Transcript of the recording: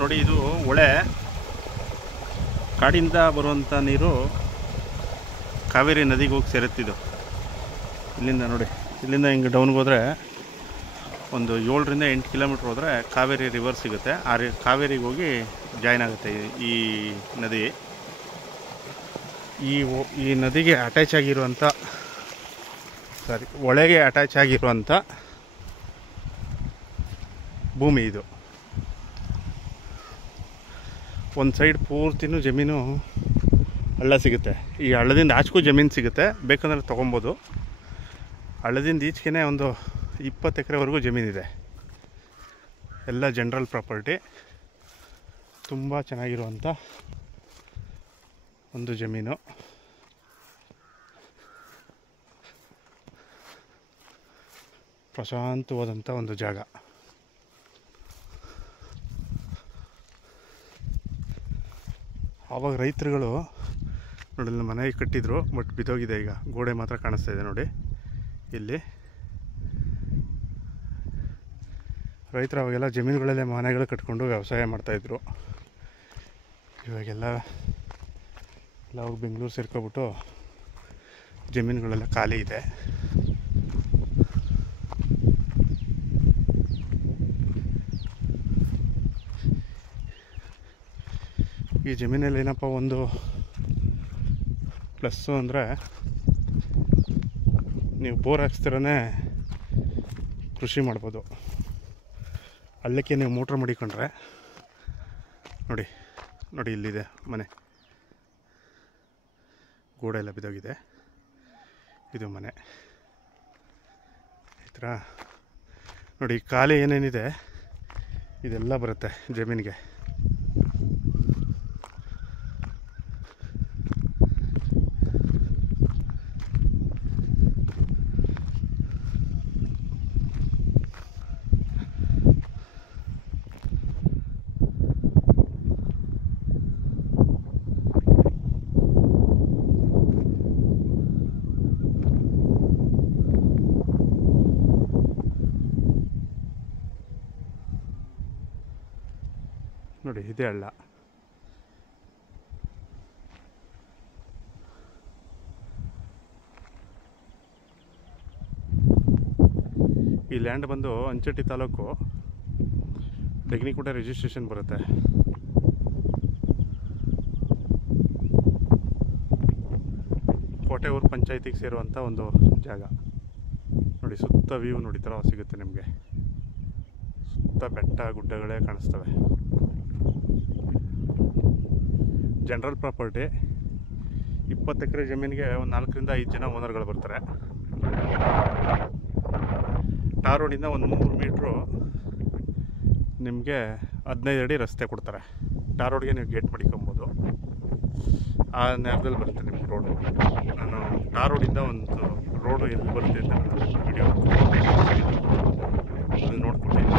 ನೋಡಿ, ಇದು ಹೊಳೆ. ಕಾಡಿಂದ ಬರುವಂಥ ನೀರು ಕಾವೇರಿ ನದಿಗೆ ಹೋಗಿ ಸೇರುತ್ತಿದ್ದು. ಇಲ್ಲಿಂದ ನೋಡಿ, ಇಲ್ಲಿಂದ ಹಿಂಗೆ ಡೌನ್ಗೆ ಹೋದರೆ ಒಂದು 7ರಿಂದ 8 ಕಿಲೋಮೀಟ್ರ್ ಹೋದರೆ ಕಾವೇರಿ ರಿವರ್ ಸಿಗುತ್ತೆ. ಆ ಕಾವೇರಿಗೆ ಹೋಗಿ ಜಾಯ್ನ್ ಆಗುತ್ತೆ ಈ ನದಿ. ಈ ನದಿಗೆ ಅಟ್ಯಾಚ್ ಆಗಿರುವಂಥ ಹೊಳೆಗೆ ಅಟ್ಯಾಚ್ ಆಗಿರುವಂಥ ಭೂಮಿ ಇದು. ಒಂದು ಸೈಡ್ ಪೂರ್ತಿನೂ ಜಮೀನು ಹಳ್ಳ ಸಿಗುತ್ತೆ. ಈ ಹಳ್ಳದಿಂದ ಆಚೆಗೂ ಜಮೀನು ಸಿಗುತ್ತೆ, ಬೇಕಂದ್ರೆ ತೊಗೊಬೋದು. ಹಳ್ಳದಿಂದ ಈಚೆಗೆ ಒಂದು 20 ಎಕರೆವರೆಗೂ ಜಮೀನಿದೆ. ಎಲ್ಲ ಜನರಲ್ ಪ್ರಾಪರ್ಟಿ. ತುಂಬ ಚೆನ್ನಾಗಿರುವಂಥ ಒಂದು ಜಮೀನು. ಪ್ರಶಾಂತವಾದಂಥ ಒಂದು ಜಾಗ. ಆವಾಗ ರೈತರುಗಳು ನೋಡಿ ಮನೆ ಕಟ್ಟಿದ್ರು, ಬಟ್ ಬಿದ್ದೋಗಿದೆ. ಈಗ ಗೋಡೆ ಮಾತ್ರ ಕಾಣಿಸ್ತಾ ಇದೆ ನೋಡಿ. ಇಲ್ಲಿ ರೈತರು ಅವಾಗೆಲ್ಲ ಜಮೀನುಗಳಲ್ಲೇ ಮನೆಗಳು ಕಟ್ಕೊಂಡು ವ್ಯವಸಾಯ ಮಾಡ್ತಾಯಿದ್ರು. ಇವಾಗೆಲ್ಲ ಹೋಗಿ ಬೆಂಗಳೂರು ಸೇರ್ಕೊಬಿಟ್ಟು ಜಮೀನುಗಳೆಲ್ಲ ಖಾಲಿ ಇದೆ. ಈ ಜಮೀನಲ್ಲಿ ಏನಪ್ಪ ಒಂದು ಪ್ಲಸ್ಸು ಅಂದರೆ, ನೀವು ಬೋರ್ ಹಾಕ್ಸ್ತಿರೇ ಕೃಷಿ ಮಾಡ್ಬೋದು. ಹಳ್ಳಕ್ಕೆ ನೀವು ಮೋಟ್ರ್ ಮಡಿಕೊಂಡ್ರೆ ನೋಡಿ ನೋಡಿ, ಇಲ್ಲಿದೆ ಮನೆ. ಗೋಡೆ ಎಲ್ಲ ಬಿದ್ದೋಗಿದೆ. ಇದು ಮನೆ ಈ ಥರ ನೋಡಿ. ಖಾಲಿ ಏನೇನಿದೆ ಇದೆಲ್ಲ ಬರುತ್ತೆ ಜಮೀನಿಗೆ. ನೋಡಿ, ಇದೇ ಹಳ್ಳ. ಈ ಲ್ಯಾಂಡ್ ಬಂದು ಅಂಚಟ್ಟಿ ತಾಲೂಕು, ಡೆಗ್ನಿಕೋಟೆ ರಿಜಿಸ್ಟ್ರೇಷನ್ ಬರುತ್ತೆ. ಕೋಟೆಯೂರು ಪಂಚಾಯತಿಗೆ ಸೇರುವಂಥ ಒಂದು ಜಾಗ ನೋಡಿ. ಸುತ್ತ ವ್ಯೂ ನೋಡಿ ಥರ ಸಿಗುತ್ತೆ ನಿಮಗೆ. ಸುತ್ತ ಬೆಟ್ಟ ಗುಡ್ಡಗಳೇ ಕಾಣಿಸ್ತವೆ. General property. 20 ಎಕರೆ ಜಮೀನಿಗೆ ಒಂದು 4ರಿಂದ 5 ಜನ ಓನರ್ಗಳು ಬರ್ತಾರೆ. ಟಾರ್ ರೋಡಿಂದ ಒಂದು 3 ಮೀಟ್ರು ನಿಮಗೆ 15 ಅಡಿ ರಸ್ತೆ ಕೊಡ್ತಾರೆ. ಟಾರ್ ರೋಡ್ಗೆ ನೀವು ಗೇಟ್ ಮಾಡಿಕೊಬೋದು. ಆ ನೇರದಲ್ಲಿ ಬರುತ್ತೆ ನಿಮ್ಗೆ ರೋಡು. ನಾನು ಟಾರ್ ರೋಡಿಂದ ಒಂದು ರೋಡು ಎಲ್ಲಿ ಬರುತ್ತೆ ಅಂತ ವಿಡಿಯೋ ಅಲ್ಲಿ ನೋಡ್ಕೊತೀನಿ.